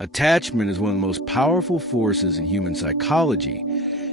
Attachment is one of the most powerful forces in human psychology,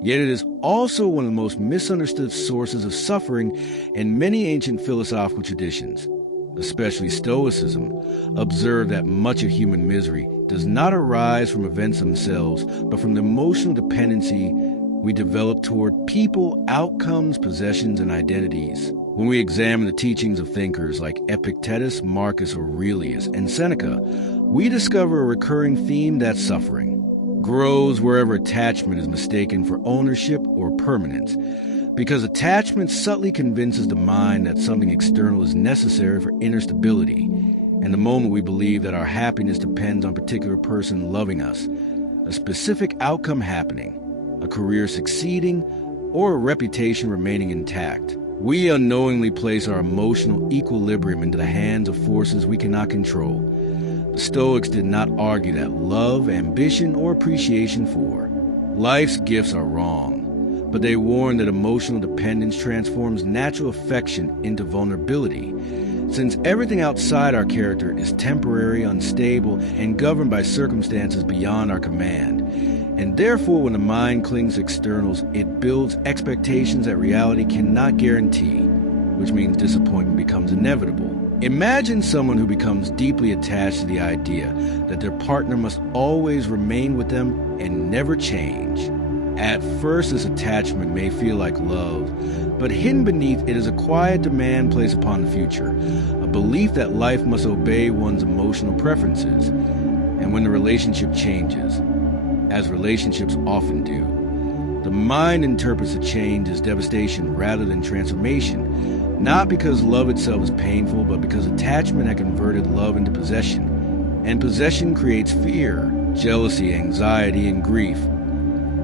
yet it is also one of the most misunderstood sources of suffering in many ancient philosophical traditions. Especially Stoicism, observe that much of human misery does not arise from events themselves, but from the emotional dependency we develop toward people, outcomes, possessions, and identities. When we examine the teachings of thinkers like Epictetus, Marcus Aurelius, and Seneca, we discover a recurring theme that suffering grows wherever attachment is mistaken for ownership or permanence, because attachment subtly convinces the mind that something external is necessary for inner stability, and the moment we believe that our happiness depends on a particular person loving us, a specific outcome happening, a career succeeding, or a reputation remaining intact, we unknowingly place our emotional equilibrium into the hands of forces we cannot control. The Stoics did not argue that love, ambition, or appreciation for life's gifts are wrong, but they warn that emotional dependence transforms natural affection into vulnerability, since everything outside our character is temporary, unstable, and governed by circumstances beyond our command. And therefore, when the mind clings to externals, it builds expectations that reality cannot guarantee, which means disappointment becomes inevitable. Imagine someone who becomes deeply attached to the idea that their partner must always remain with them and never change. At first, this attachment may feel like love, but hidden beneath it is a quiet demand placed upon the future, a belief that life must obey one's emotional preferences. And when the relationship changes, as relationships often do, the mind interprets the change as devastation rather than transformation, not because love itself is painful, but because attachment had converted love into possession, and possession creates fear, jealousy, anxiety, and grief.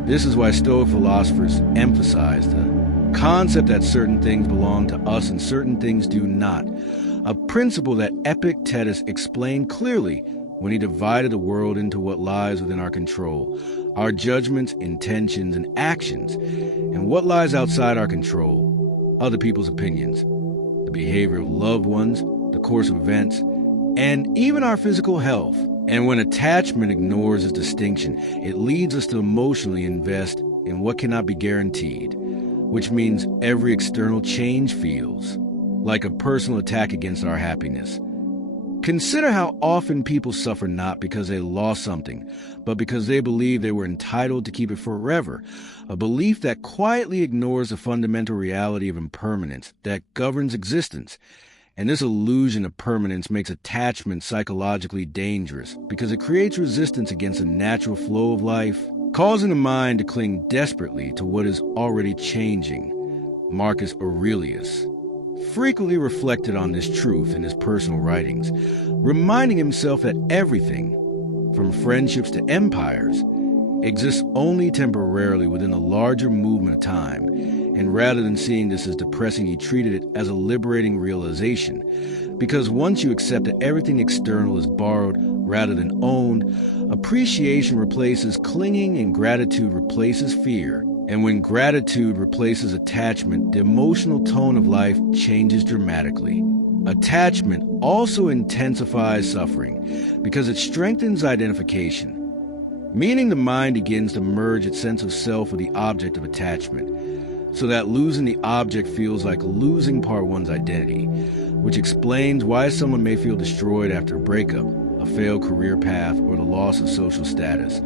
This is why Stoic philosophers emphasize the concept that certain things belong to us and certain things do not, a principle that Epictetus explained clearly when he divided the world into what lies within our control, our judgments, intentions, and actions, and what lies outside our control, other people's opinions, the behavior of loved ones, the course of events, and even our physical health. And when attachment ignores this distinction, it leads us to emotionally invest in what cannot be guaranteed, which means every external change feels like a personal attack against our happiness. Consider how often people suffer not because they lost something, but because they believe they were entitled to keep it forever, a belief that quietly ignores the fundamental reality of impermanence that governs existence. And this illusion of permanence makes attachment psychologically dangerous because it creates resistance against the natural flow of life, causing the mind to cling desperately to what is already changing. Marcus Aurelius frequently reflected on this truth in his personal writings, reminding himself that everything, from friendships to empires, exists only temporarily within a larger movement of time, and rather than seeing this as depressing, he treated it as a liberating realization, because once you accept that everything external is borrowed rather than owned, appreciation replaces clinging and gratitude replaces fear. And when gratitude replaces attachment, the emotional tone of life changes dramatically. Attachment also intensifies suffering because it strengthens identification, meaning the mind begins to merge its sense of self with the object of attachment, so that losing the object feels like losing part of one's identity, which explains why someone may feel destroyed after a breakup, a failed career path, or the loss of social status,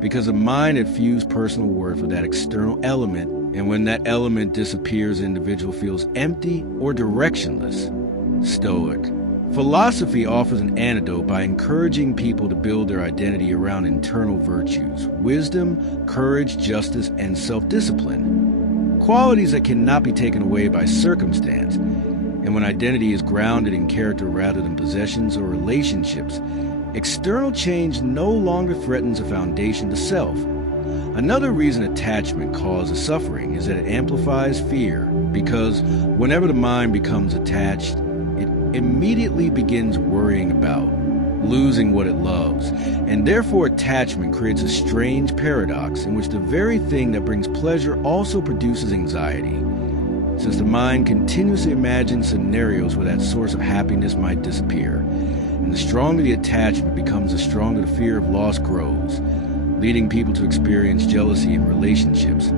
because the mind had fused personal worth with that external element, and when that element disappears, the individual feels empty or directionless. Stoic philosophy offers an antidote by encouraging people to build their identity around internal virtues, wisdom, courage, justice, and self-discipline, qualities that cannot be taken away by circumstance. And when identity is grounded in character rather than possessions or relationships, external change no longer threatens a foundation to self. Another reason attachment causes suffering is that it amplifies fear, because whenever the mind becomes attached, it immediately begins worrying about losing what it loves, and therefore attachment creates a strange paradox in which the very thing that brings pleasure also produces anxiety, since the mind continuously imagines scenarios where that source of happiness might disappear. And And the stronger the attachment becomes, the stronger the fear of loss grows, leading people to experience jealousy in relationships,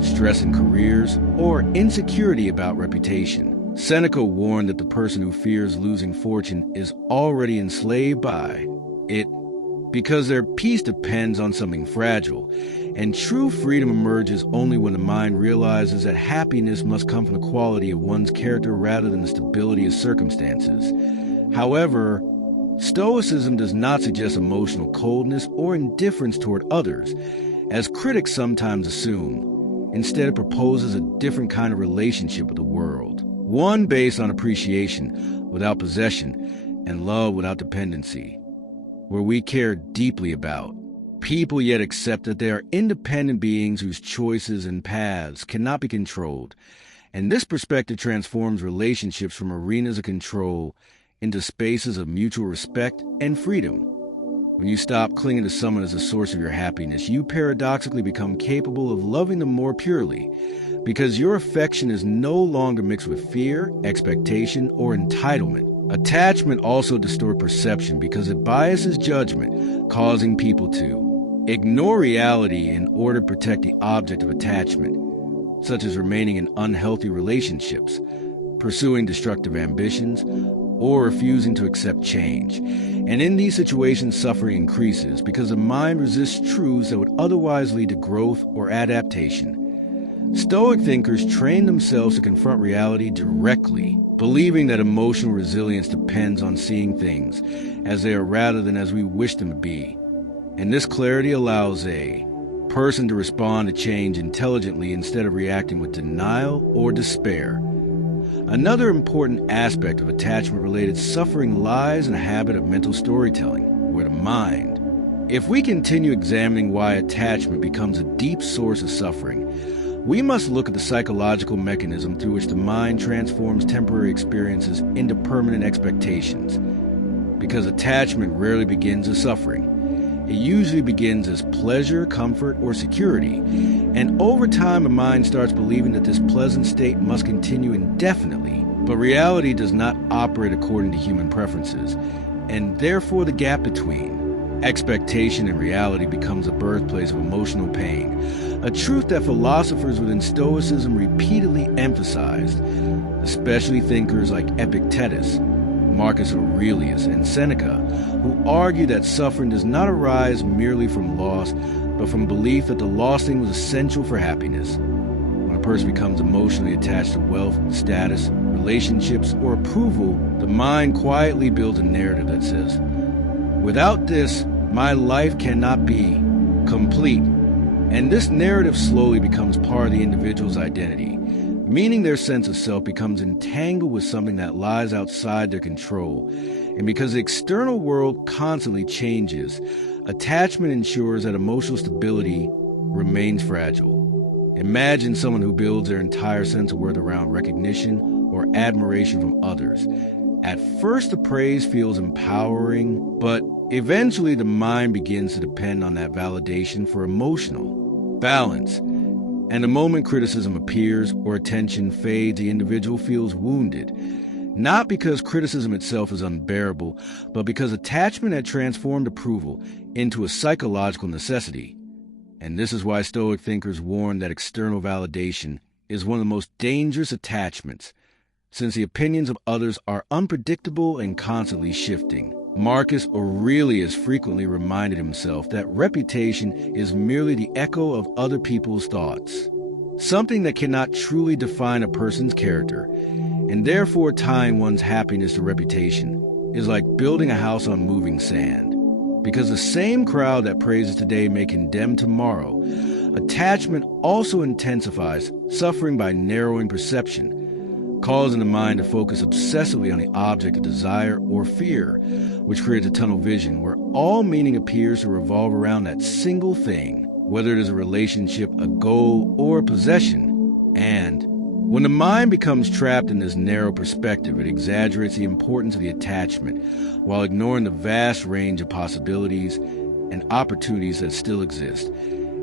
stress in careers, or insecurity about reputation. Seneca warned that the person who fears losing fortune is already enslaved by it, because their peace depends on something fragile, and true freedom emerges only when the mind realizes that happiness must come from the quality of one's character rather than the stability of circumstances. However, Stoicism does not suggest emotional coldness or indifference toward others, as critics sometimes assume. Instead, it proposes a different kind of relationship with the world, one based on appreciation without possession and love without dependency, where we care deeply about people yet accept that they are independent beings whose choices and paths cannot be controlled. And this perspective transforms relationships from arenas of control into spaces of mutual respect and freedom. When you stop clinging to someone as a source of your happiness, you paradoxically become capable of loving them more purely, because your affection is no longer mixed with fear, expectation, or entitlement. Attachment also distorts perception because it biases judgment, causing people to ignore reality in order to protect the object of attachment, such as remaining in unhealthy relationships, pursuing destructive ambitions, or refusing to accept change. And in these situations, suffering increases because the mind resists truths that would otherwise lead to growth or adaptation. Stoic thinkers train themselves to confront reality directly, believing that emotional resilience depends on seeing things as they are rather than as we wish them to be. And this clarity allows a person to respond to change intelligently instead of reacting with denial or despair. Another important aspect of attachment-related suffering lies in a habit of mental storytelling, where the mind. If we continue examining why attachment becomes a deep source of suffering, we must look at the psychological mechanism through which the mind transforms temporary experiences into permanent expectations. Because attachment rarely begins as suffering. It usually begins as pleasure, comfort, or security, and over time a mind starts believing that this pleasant state must continue indefinitely. But reality does not operate according to human preferences, and therefore the gap between expectation and reality becomes a birthplace of emotional pain, a truth that philosophers within Stoicism repeatedly emphasized, especially thinkers like Epictetus, Marcus Aurelius, and Seneca, who argue that suffering does not arise merely from loss, but from belief that the lost thing was essential for happiness. When a person becomes emotionally attached to wealth, status, relationships, or approval, the mind quietly builds a narrative that says, "Without this, my life cannot be complete." And this narrative slowly becomes part of the individual's identity, meaning their sense of self becomes entangled with something that lies outside their control. And because the external world constantly changes, attachment ensures that emotional stability remains fragile. Imagine someone who builds their entire sense of worth around recognition or admiration from others. At first, the praise feels empowering, but eventually the mind begins to depend on that validation for emotional balance. And the moment criticism appears or attention fades, the individual feels wounded. Not because criticism itself is unbearable, but because attachment had transformed approval into a psychological necessity. And this is why Stoic thinkers warn that external validation is one of the most dangerous attachments, since the opinions of others are unpredictable and constantly shifting. Marcus Aurelius frequently reminded himself that reputation is merely the echo of other people's thoughts, something that cannot truly define a person's character, and therefore tying one's happiness to reputation is like building a house on moving sand. Because the same crowd that praises today may condemn tomorrow, attachment also intensifies suffering by narrowing perception, causing the mind to focus obsessively on the object of desire or fear, which creates a tunnel vision where all meaning appears to revolve around that single thing, whether it is a relationship, a goal, or a possession. And when the mind becomes trapped in this narrow perspective, it exaggerates the importance of the attachment while ignoring the vast range of possibilities and opportunities that still exist.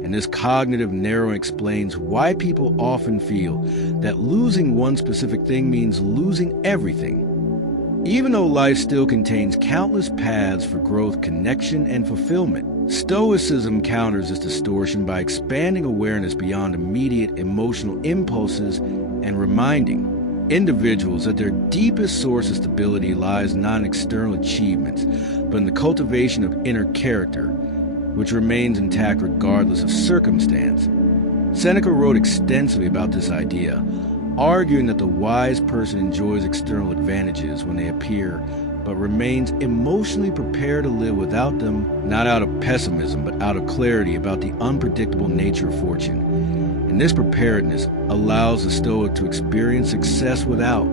And this cognitive narrowing explains why people often feel that losing one specific thing means losing everything. Even though life still contains countless paths for growth, connection, and fulfillment, Stoicism counters this distortion by expanding awareness beyond immediate emotional impulses and reminding individuals that their deepest source of stability lies not in external achievements, but in the cultivation of inner character, which remains intact regardless of circumstance. Seneca wrote extensively about this idea, arguing that the wise person enjoys external advantages when they appear, but remains emotionally prepared to live without them, not out of pessimism, but out of clarity about the unpredictable nature of fortune. And this preparedness allows the Stoic to experience success without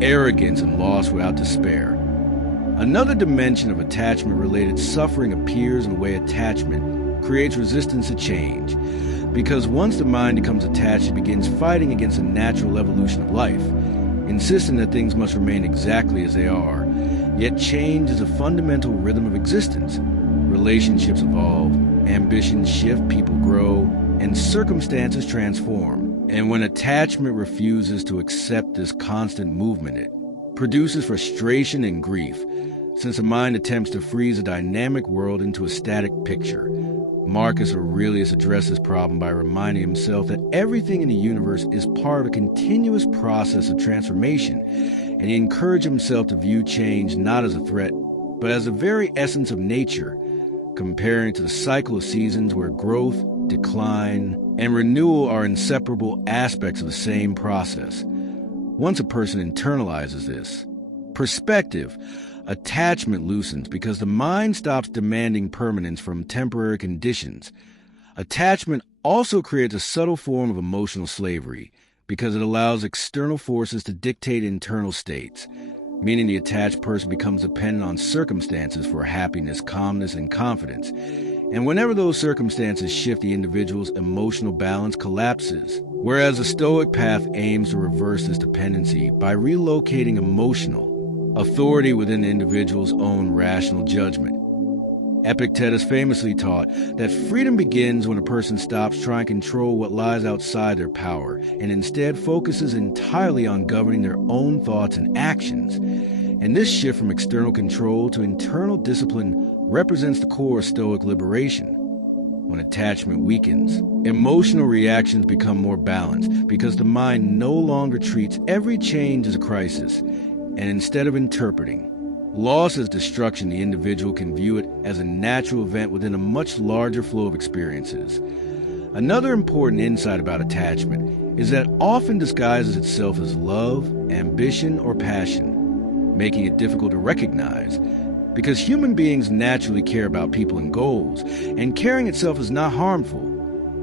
arrogance and loss without despair. Another dimension of attachment-related suffering appears in the way attachment creates resistance to change. Because once the mind becomes attached, it begins fighting against the natural evolution of life, insisting that things must remain exactly as they are. Yet change is a fundamental rhythm of existence. Relationships evolve, ambitions shift, people grow, and circumstances transform. And when attachment refuses to accept this constant movement, it produces frustration and grief, since the mind attempts to freeze a dynamic world into a static picture. Marcus Aurelius addressed this problem by reminding himself that everything in the universe is part of a continuous process of transformation, and he encouraged himself to view change not as a threat, but as the very essence of nature, comparing to the cycle of seasons where growth, decline, and renewal are inseparable aspects of the same process. Once a person internalizes this perspective, attachment loosens because the mind stops demanding permanence from temporary conditions. Attachment also creates a subtle form of emotional slavery because it allows external forces to dictate internal states, meaning the attached person becomes dependent on circumstances for happiness, calmness, and confidence. And whenever those circumstances shift, the individual's emotional balance collapses. Whereas the Stoic path aims to reverse this dependency by relocating emotional authority within the individual's own rational judgment. Epictetus famously taught that freedom begins when a person stops trying to control what lies outside their power and instead focuses entirely on governing their own thoughts and actions. And this shift from external control to internal discipline represents the core of Stoic liberation. When attachment weakens, emotional reactions become more balanced because the mind no longer treats every change as a crisis, and instead of interpreting loss as destruction, the individual can view it as a natural event within a much larger flow of experiences. Another important insight about attachment is that it often disguises itself as love, ambition, or passion, making it difficult to recognize because human beings naturally care about people and goals, and caring itself is not harmful.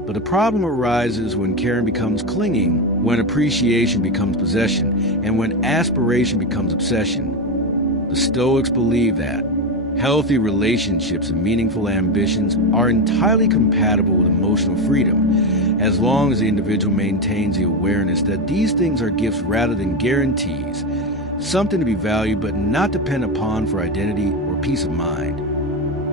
But the problem arises when caring becomes clinging, when appreciation becomes possession, and when aspiration becomes obsession. The Stoics believe that healthy relationships and meaningful ambitions are entirely compatible with emotional freedom, as long as the individual maintains the awareness that these things are gifts rather than guarantees, something to be valued but not dependent upon for identity or peace of mind.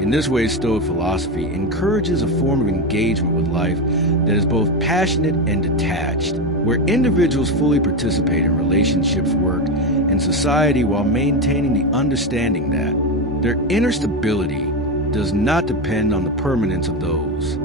In this way, Stoic philosophy encourages a form of engagement with life that is both passionate and detached, where individuals fully participate in relationships, work, and society while maintaining the understanding that their inner stability does not depend on the permanence of those.